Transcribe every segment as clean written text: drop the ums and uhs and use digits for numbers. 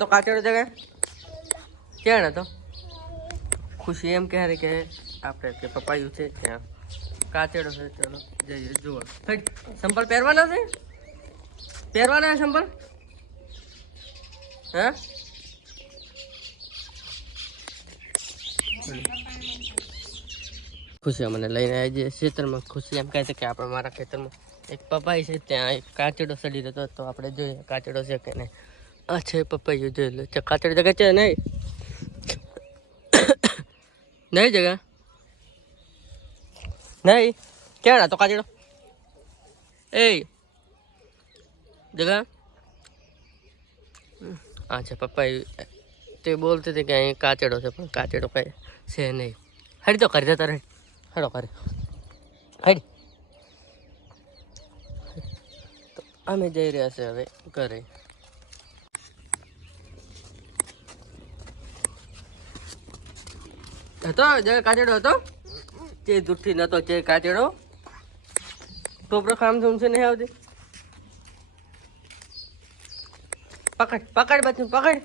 તો કાચેડો જગ્યા ક્યાં હતો? ખુશી એમ કહે કે આપણે કે પપાયું છે ત્યાં કાચેડો છે. ચલો જઈએ જુઓ. સંપલ પહેરવાના છે? પહેરવાના છે સંપલ? હા ખુશી મને લઈને આવી જઈએ ખેતરમાં. ખુશી એમ કહે છે કે આપણે મારા ખેતરમાં એક પપાઈ છે ત્યાં એક કાચેડો સડી રહ્યો તો આપણે જોઈએ કાચેડો છે કે નહીં. આ છે પપાઈયું જોઈ લો. કાચેડો જગ્યા છે નહીં? નહીં જગા નહીં. ક્યાં હતો કાચેડો? એ જગા હા છે પપાઈ. તે બોલતી હતી કે અહીં કાચેડો છે પણ કાચેડો કઈ છે નહીં. હડી તો કરી જતા રહે. હડો કરે હડી. તો અમે જઈ રહ્યા છે હવે ઘરે. હતો જગા કાચેડો હતો? તે દૂરથી નતો તે કાચેડો. ટોપરો ખામ થમ છે નહીં આવતી. પકડ પકડ બચન પકડ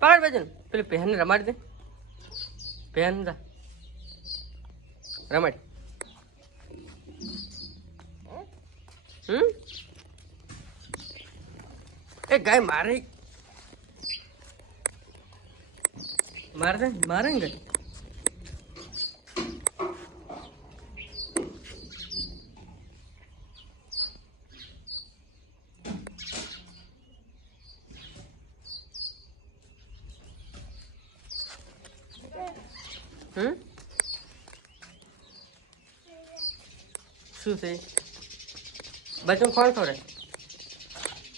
પકડ બચન. પેલી પહેન રમાડ દે. પહેન રમાડ. એ ગાય મારે મારે દે મારે ને ગાય. શું છે? બચ્ચું કોણ ખવડે?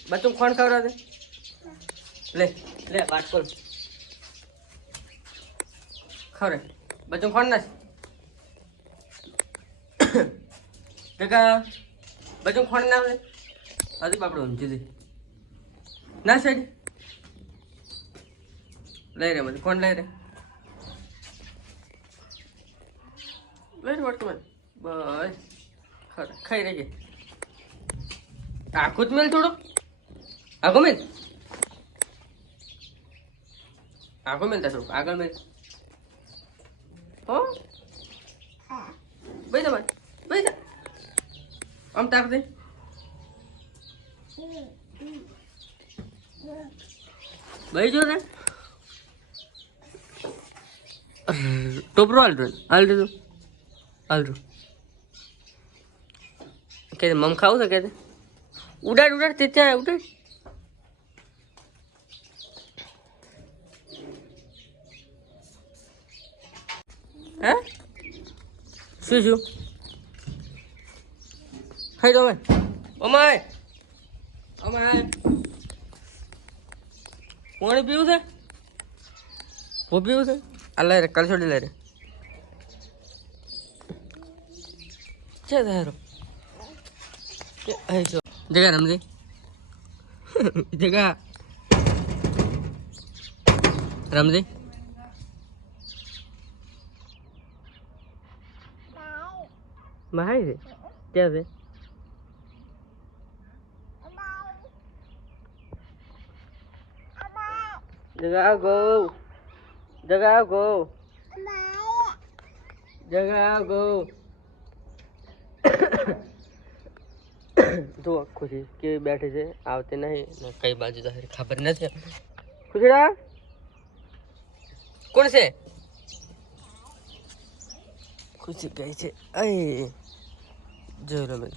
બચ્ચું કોણ ખવડાવે? લે લે વાત કર. ખવડે બચ્ચું કોણ ના જગા બચ્ચું કોણ ના આવે? હજી બાપડે ઊંચી દે ના સાઈડ લઈ રે મને કોણ લઈ રે લઈ રે વર્તમાન બસ ખાઈ રહી. આખું જ મેલ થોડો આગો મેલ આગો મેલતા થોડુંક આગળ મેલ. હો ભાઈ તમારે ભાઈ આમ તાક દે. ભાઈ જો ને ટોપરો હાલ દીધું હાલ કે મમ ખાવું છે કે ઉડાડ ઉડાડ તે ત્યાં ઉડાડ. હે શું શું ખાઈ દો અમે અમાય અમાય પાણી પીવું છે? હું પીવું છે? આ લઈ રે કલસોડી લઈ રે છે તારો જગા રમજી જગા રમજી મારી છે ક્યાં છે? જગા ગો જગા ગો જગા ગો. જો ખુશી કે બેઠી છે આવતી નહીં ને કઈ બાજુ તો ખબર નથી. ખુશીડા કોણ છે? ખુશી ગઈ છે. અય જોઈ લો મેં